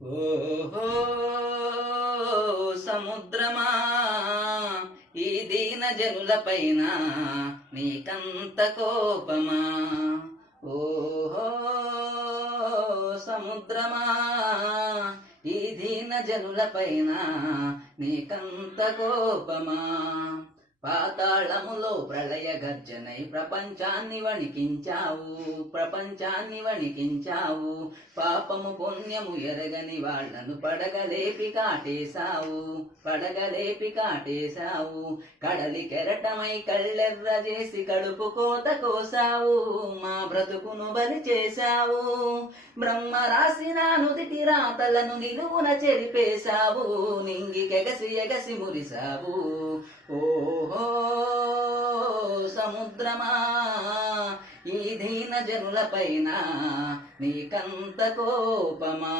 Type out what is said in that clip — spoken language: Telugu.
ఓహో సముద్రమా, ఈ దీన జనులపైన నీకంత కోపమా? ఓహో సముద్రమా, ఈ దీన జనులపైన నీకంత కోపమా? పాతాళములో ప్రళయ గర్జనై ప్రపంచాన్ని వణికించావు. పాపము పుణ్యము ఎరగని వాళ్లను పడగలేపి కాటేశావు. కడలి కెరటమై కళ్ళెర్ర చేసి కడుపు కోత కోసావు. మా బ్రతుకును బలి చేశావు. బ్రహ్మ రాసిన నుదిటి రాతలను నిలువున చెరిపేశావు. నింగికెగసి ఎగసి మురిసావు. ఓహో సముద్రమా, ఈ దీన జనులపైన నీకంత కోపమా?